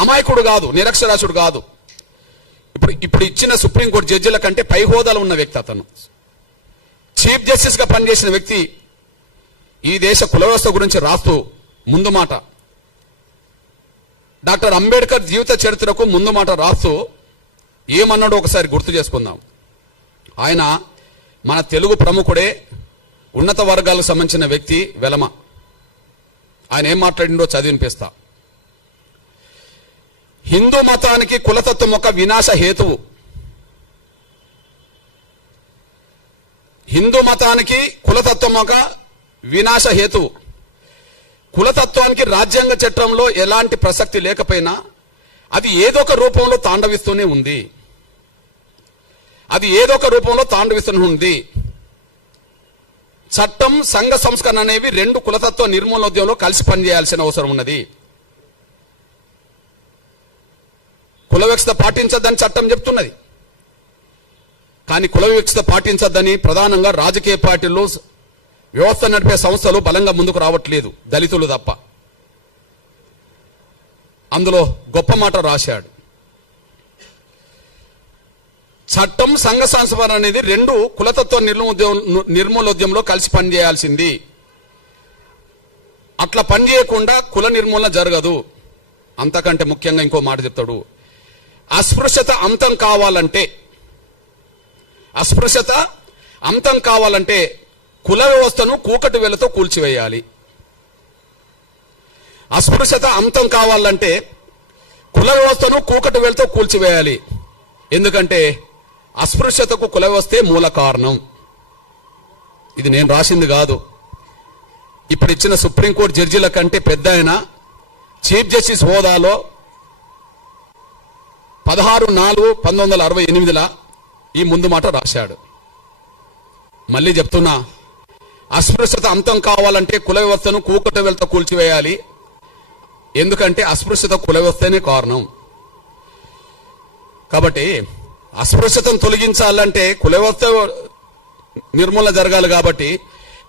అమాయకుడు కాదు, నిరక్షరాస్యుడు కాదు. ఇప్పుడు ఇచ్చిన సుప్రీంకోర్టు జడ్జిల కంటే పై హోదాలో ఉన్న వ్యక్తి అతను. చీఫ్ జస్టిస్ గా పనిచేసిన వ్యక్తి ఈ దేశ కుల వ్యవస్థ గురించి రాస్తూ ముందు మాట, డాక్టర్ అంబేద్కర్ జీవిత చరిత్రకు ముందు మాట రాస్తూ ఏమన్నాడో ఒకసారి గుర్తు చేసుకుందాం. ఆయన మన తెలుగు ప్రముఖుడే, ఉన్నత వర్గాలకు సంబంధించిన వ్యక్తి వెలమ. ఆయన ఏం మాట్లాడిండో చదివినిపిస్తా. హిందూ మతానికి కులతత్వం ఒక వినాశ హేతువు. హిందూ మతానికి కులతత్వం ఒక వినాశ హేతువు. కులతత్వానికి రాజ్యాంగ చట్టంలో ఎలాంటి ప్రసక్తి లేకపోయినా అది ఏదో ఒక రూపంలో తాండవిస్తూనే ఉంది. చట్టం, సంఘ సంస్కరణ అనేవి రెండు కులతత్వ నిర్మూలనోద్యమంలో కలిసి పనిచేయాల్సిన అవసరం ఉన్నది. కుల వివక్షత పాటించద్దని చట్టం చెప్తున్నది. కానీ కుల వివక్షత పాటించద్దని ప్రధానంగా రాజకీయ పార్టీలు, వ్యవస్థ నడిపే సంస్థలు బలంగా ముందుకు రావట్లేదు, దళితులు తప్ప. అందులో గొప్ప మాట రాశాడు. చట్టం, సంఘ సంస్కరణ అనేది రెండు కులతత్వ నిర్మూలనోద్యమంలో కలిసి పనిచేయాల్సింది. అట్లా పనిచేయకుండా కుల నిర్మూలన జరగదు. అంతకంటే ముఖ్యంగా ఇంకో మాట చెప్తాడు. అస్పృశ్యత అంతం కావాలంటే కుల వ్యవస్థను కూకటి వేలతో కూల్చివేయాలి. అస్పృశ్యత అంతం కావాలంటే కుల వ్యవస్థను కూకటి వేలతో కూల్చివేయాలి. ఎందుకంటే అస్పృశ్యతకు కుల వ్యవస్థే మూల కారణం. ఇది నేను రాసింది కాదు. ఇప్పుడు ఇచ్చిన సుప్రీంకోర్టు జడ్జిల కంటే పెద్ద ఆయన చీఫ్ జస్టిస్ హోదాలో 16/4/1968 ఈ ముందు మాట రాశాడు. మళ్ళీ చెప్తున్నా, అస్పృశ్యత అంతం కావాలంటే కుల వ్యవస్థను కూకటి వేలతో కూల్చివేయాలి. ఎందుకంటే అస్పృశ్యత కుల వ్యవస్థనే కారణం. కాబట్టి అస్పృశ్యతను తొలగించాలంటే కుల వ్యవస్థ నిర్మూలన జరగాలి. కాబట్టి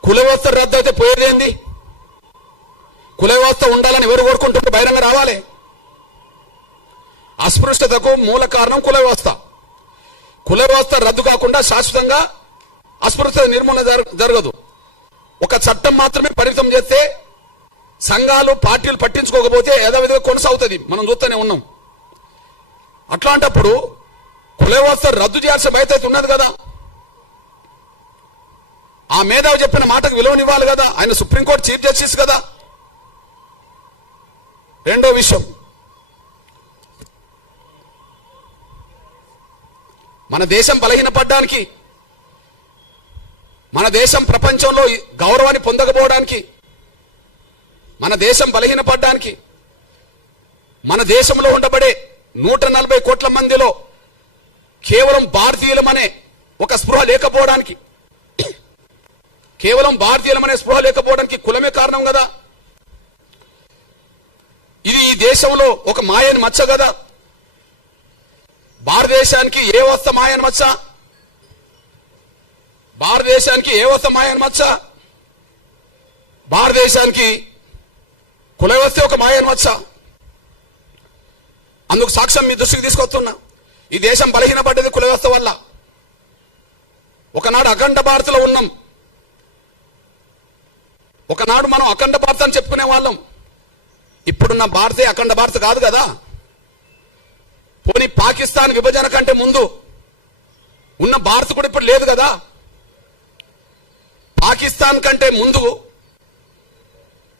కుల వ్యవస్థ రద్దు అయితే పోయేదేంది? కుల వ్యవస్థ ఉండాలని ఎవరు కోరుకుంటుంటే బహిరంగ రావాలి. అస్పృశ్యతకు మూల కారణం కుల వ్యవస్థ. కుల వ్యవస్థ రద్దు కాకుండా శాశ్వతంగా అస్పృశ్యత నిర్మూలన జరగదు. ఒక చట్టం మాత్రమే పరిమితం చేస్తే, సంఘాలు, పార్టీలు పట్టించుకోకపోతే యథావిధిగా కొనసాగుతుంది. మనం చూస్తూనే ఉన్నాం. అట్లాంటప్పుడు కుల వ్యవస్థ రద్దు చేయాల్సిన బాధ్యత ఉన్నది కదా. ఆ మేధావి చెప్పిన మాటకు విలువనివ్వాలి కదా. ఆయన సుప్రీంకోర్టు చీఫ్ జస్టిస్ కదా. రెండో విషయం, మన దేశం బలహీనపడడానికి, మన దేశం ప్రపంచంలో గౌరవాన్ని పొందకపోవడానికి, మన దేశం బలహీనపడడానికి, మన దేశంలో ఉండబడే 140 కోట్ల మందిలో కేవలం భారతీయులమనే ఒక స్పృహ లేకపోవడానికి, కులమే కారణం కదా. ఇది ఈ దేశంలో ఒక మాయని మచ్చ కదా. భారతదేశానికి ఏ వ్యవస్థ మాయని మచ్చ? భారతదేశానికి కుల వ్యవస్థ ఒక మాయని మచ్చ. అందుకు సాక్ష్యం మీ దృష్టికి తీసుకొస్తున్నా. ఈ దేశం బలహీనపడ్డది కుల వ్యవస్థ వల్ల. ఒకనాడు అఖండ భారత్లో ఉన్నాం. ఒకనాడు మనం అఖండ భారత్ అని చెప్పుకునే వాళ్ళం. ఇప్పుడున్న భారతే అఖండ భారత్ కాదు కదా. పోనీ పాకిస్తాన్ విభజన కంటే ముందు ఉన్న భారత్ కూడా ఇప్పుడు లేదు కదా. పాకిస్తాన్ కంటే ముందు,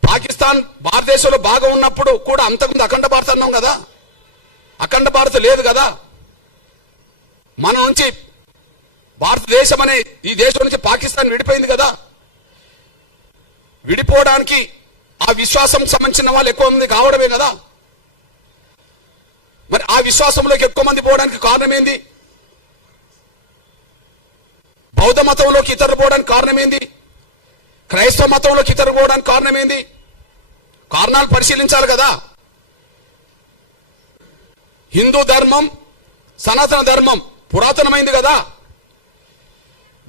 పాకిస్తాన్ భారతదేశంలో బాగా ఉన్నప్పుడు కూడా అంతకుముందు అఖండ భారత్ అన్నాం కదా. అఖండ భారత్ లేదు కదా. మన నుంచి భారతదేశం అనే ఈ దేశం నుంచి పాకిస్తాన్ విడిపోయింది కదా. విడిపోవడానికి ఆ విశ్వాసం సంబంధించిన వాళ్ళు ఎక్కువ మంది కావడమే కదా. మరి ఆ విశ్వాసంలోకి ఎక్కువ మంది పోవడానికి కారణం ఏంది? బౌద్ధ మతంలోకి ఇతరులు పోవడానికి కారణం ఏంది? క్రైస్తవ మతంలోకి ఇతరులు పోవడానికి కారణం ఏంది? కారణాలు పరిశీలించాలి కదా. హిందూ ధర్మం, సనాతన ధర్మం పురాతనమైంది కదా.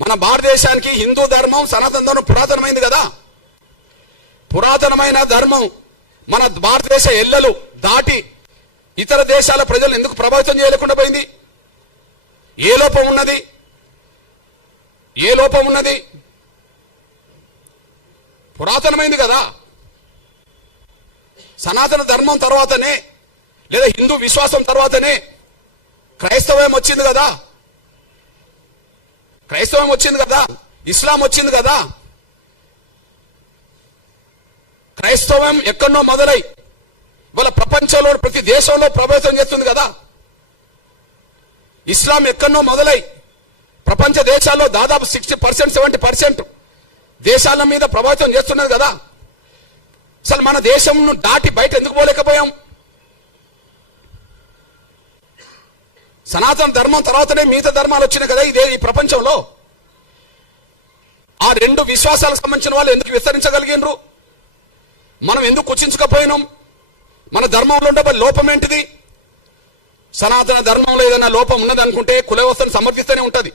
మన భారతదేశానికి హిందూ ధర్మం, సనాతన ధర్మం పురాతనమైంది కదా. పురాతనమైన ధర్మం మన భారతదేశ ఎల్లలు దాటి ఇతర దేశాల ప్రజలు ఎందుకు ప్రభావితం చేయలేకుండా పోయింది? ఏ లోపం ఉన్నది? ఏ లోపం ఉన్నది? పురాతనమైంది కదా. సనాతన ధర్మం తర్వాతనే, లేదా హిందూ విశ్వాసం తర్వాతనే క్రైస్తవం వచ్చింది కదా. క్రైస్తవం వచ్చింది కదా, ఇస్లాం వచ్చింది కదా. క్రైస్తవం ఎక్కడో మొదలై వాళ్ళ ప్రపంచంలో ప్రతి దేశంలో ప్రభావితం చేస్తుంది కదా. ఇస్లాం ఎక్కడో మొదలై ప్రపంచ దేశాల్లో దాదాపు 60% 70% దేశాల మీద ప్రభావితం చేస్తున్నది కదా. అసలు మన దేశంను దాటి బయట ఎందుకు పోలేకపోయాం? సనాతన ధర్మం తర్వాతనే మిగతా ధర్మాలు వచ్చినాయి కదా ఈ ప్రపంచంలో. ఆ రెండు విశ్వాసాలకు సంబంధించిన వాళ్ళు ఎందుకు విస్తరించగలిగినరు? మనం ఎందుకు కుచించకపోయినాం? మన ధర్మంలో ఉండే లోపం ఏంటిది? సనాతన ధర్మంలో ఏదైనా లోపం ఉన్నదనుకుంటే కుల వ్యవస్థను సమర్థిస్తూనే ఉంటది.